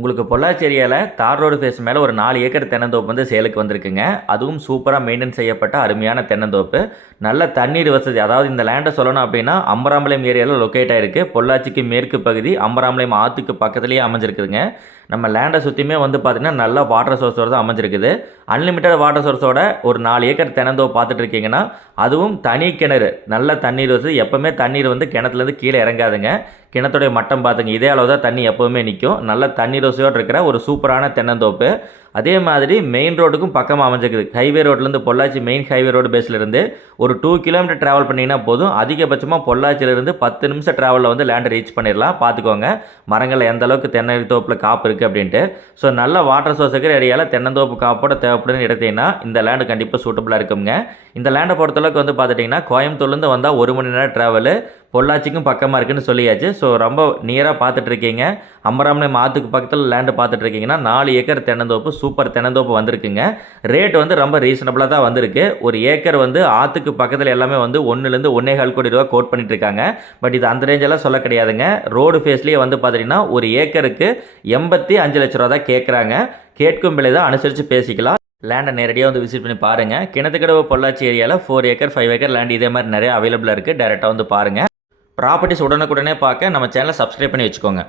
உங்களுக்கு பொள்ளாச்சி ஏரியாவில் தார் ரோடு ஃபேஸ் மேலே ஒரு 4 ஏக்கர் தென்னந்தோப்பு வந்து சேலுக்கு வந்திருக்குங்க. அதுவும் சூப்பராக மெயின்டைன் செய்யப்பட்ட அருமையான தென்னந்தோப்பு. நல்ல தண்ணீர் வசதி, அதாவது இந்த லேண்டை சொல்லணும் அப்படின்னா அம்பராம்பாளையம் ஏரியாவில் லொக்கேட் ஆகிருக்கு. பொள்ளாச்சிக்கு மேற்கு பகுதி அம்பராம்பாளையம் ஆற்றுக்கு பக்கத்துலேயே அமைஞ்சிருக்குதுங்க. நம்ம லேண்டை சுற்றியுமே வந்து பார்த்திங்கன்னா நல்ல வாட்டர் சோர்ஸோடு தான் அமைஞ்சிருக்குது. அன்லிமிட்டட் வாட்டர் சோர்ஸோட ஒரு 4 ஏக்கர் தென்னந்தோப்பு பார்த்துட்டு இருக்கீங்கன்னா, அதுவும் தனி கிணறு, நல்ல தண்ணீர் வசதி. எப்போவுமே தண்ணீர் வந்து கிணத்துலேருந்து கீழே இறங்காதுங்க. கிணத்துடைய மட்டம் பார்த்துங்க, இதே அளவு தான் தண்ணி எப்போவுமே நிற்கும். நல்ல தண்ணீர் வசதியோடு இருக்கிற ஒரு சூப்பரான தென்னந்தோப்பு. அதே மாதிரி மெயின் ரோடுக்கும் பக்கமாக அமைஞ்சிருக்குது. ஹைவே ரோட்லேருந்து பொள்ளாச்சி மெயின் ஹைவே ரோடு பேஸ்லேருந்து ஒரு 2 கிலோமீட்டர் ட்ராவல் பண்ணிங்கன்னா போதும். அதிகபட்சமாக பொள்ளாச்சியிலேருந்து 10 நிமிஷம் ட்ராவலில் வந்து லேண்டை ரீச் பண்ணிடலாம். பார்த்துக்கோங்க மரங்கள் எந்த அளவுக்கு தென்னை தோப்பில் காப்பு இருக்குது அப்படின்ட்டு. ஸோ நல்ல வாட்டர் சோர்ஸ் இருக்கிற ஏரியாவில் தென்னந்தோப்பு காப்போட தேவைப்படுதுன்னு எடுத்தீங்கன்னா இந்த லேண்டு கண்டிப்பாக சூட்டபுளாக இருக்குங்க. இந்த லேண்டை பொறுத்தளவுக்கு வந்து பார்த்துட்டிங்கன்னா கோயம்புத்தூர்லேருந்து வந்தால் 1 மணி நேரம் ட்ராவலு, பொள்ளாச்சிக்கும் பக்கமாக இருக்குன்னு சொல்லியாச்சு. ஸோ ரொம்ப நியராக பார்த்துட்ருக்கீங்க. அம்பராம்பாளையம் ஆற்றுக்கு பக்கத்தில் லேண்டு பார்த்துட்ருக்கீங்கன்னா 4 ஏக்கர் தென்னந்தோப்பு, சூப்பர் தென்னந்தோப்பு வந்திருக்குங்க. ரேட் வந்து ரொம்ப ரீசனபிளாக தான் வந்திருக்கு. ஒரு ஏக்கர் வந்து ஆற்றுக்கு பக்கத்தில் எல்லாமே வந்து 1லேருந்து 1.25 கோடி ரூபா கோட் பண்ணிட்டுருக்காங்க. பட் இது அந்த ரேஞ்செல்லாம் சொல்ல கிடையாதுங்க. ரோடு ஃபேஸ்லேயே வந்து பார்த்தீங்கன்னா ஒரு ஏக்கருக்கு 85 லட்ச ரூபா தான் கேட்குறாங்க. கேட்கும் விலை தான் அனுசரித்து பேசிக்கலாம். லேண்டை நேரடியாக வந்து விசிட் பண்ணி பாருங்கள். கிணத்துக்கடவு பொள்ளாச்சி ஏரியாவில் 4 ஏக்கர் 5 ஏக்கர் லேண்ட் இதே மாதிரி நிறைய அவைலபிளாக இருக்குது. டேரெக்டாக வந்து பாருங்கள். ப்ராப்பர்ட்டிஸ் உடனுக்குடனே பார்க்க நம்ம சேனலை சப்ஸ்கிரைப் பண்ணி வச்சுக்கோங்க.